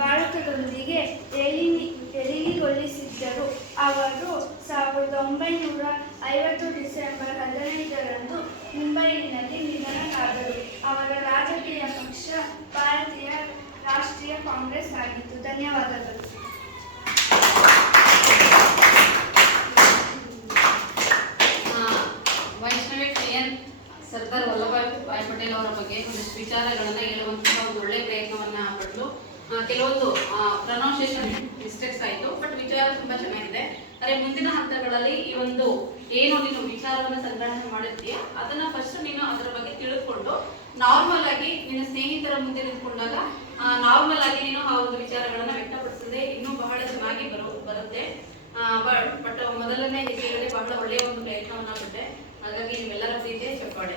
ಭಾರತದೊಂದಿಗೆ ಏಳಿಗೆಗೊಳಿಸಿದ್ದರು. ಅವರು 1950 ಡಿಸೆಂಬರ್ 15ರಂದು ಮುಂಬೈನಲ್ಲಿ ನಿಧನರಾದರು. ಅವರ ರಾಜಕೀಯ ಪಕ್ಷ ಭಾರತೀಯ ರಾಷ್ಟ್ರೀಯ ಕಾಂಗ್ರೆಸ್ ಆಗಿತ್ತು. ಧನ್ಯವಾದಗಳು. ಸರ್ದಾರ್ ವಲ್ಲಭಭಾಯ್ ಪಟೇಲ್ ಅವರ ಬಗ್ಗೆ ಒಂದಿಷ್ಟು ವಿಚಾರಗಳನ್ನು ಹೇಳುವಂತಹ ಒಂದು ಒಳ್ಳೆ ಪ್ರಯತ್ನವನ್ನ ಪಟ್ಟು ಕೆಲವೊಂದು ಪ್ರೊನೌನ್ಸಿಯೇಷನ್ ಮಿಸ್ಟೇಕ್ಸ್ ಆಯಿತು, ಬಟ್ ವಿಚಾರ ತುಂಬಾ ಚೆನ್ನಾಗಿದೆ. ಅದೇ ಮುಂದಿನ ಹಂತಗಳಲ್ಲಿ ಈ ಒಂದು ಏನು ನೀನು ವಿಚಾರವನ್ನ ಸಂಗ್ರಹಣೆ ಮಾಡಿರ್ತೀಯ ಅದನ್ನ ಫಸ್ಟ್ ನೀನು ಅದರ ಬಗ್ಗೆ ತಿಳಿದುಕೊಂಡು ನಾರ್ಮಲ್ ಆಗಿ ನಿನ್ನ ಸ್ನೇಹಿತರ ಮುಂದೆ ನಿಂತ್ಕೊಂಡಾಗ ನಾರ್ಮಲ್ ಆಗಿ ನೀನು ಆ ಒಂದು ವಿಚಾರಗಳನ್ನ ವ್ಯಕ್ತಪಡಿಸಿದ್ರೆ ಇನ್ನೂ ಬಹಳ ಚೆನ್ನಾಗಿ ಬರುತ್ತೆ. ಬಟ್ ಮೊದಲನೇ ಹೆಜ್ಜೆಯಲ್ಲಿ ಬಹಳ ಒಳ್ಳೆಯ ಒಂದು ಪ್ರಯತ್ನವನ್ನ ಪಟ್ಟೆ. ಹಾಗಾಗಿ ನಿಮ್ಮೆಲ್ಲರ ಪ್ರೀತಿಯ ಚಪ್ಪಾಳೆ.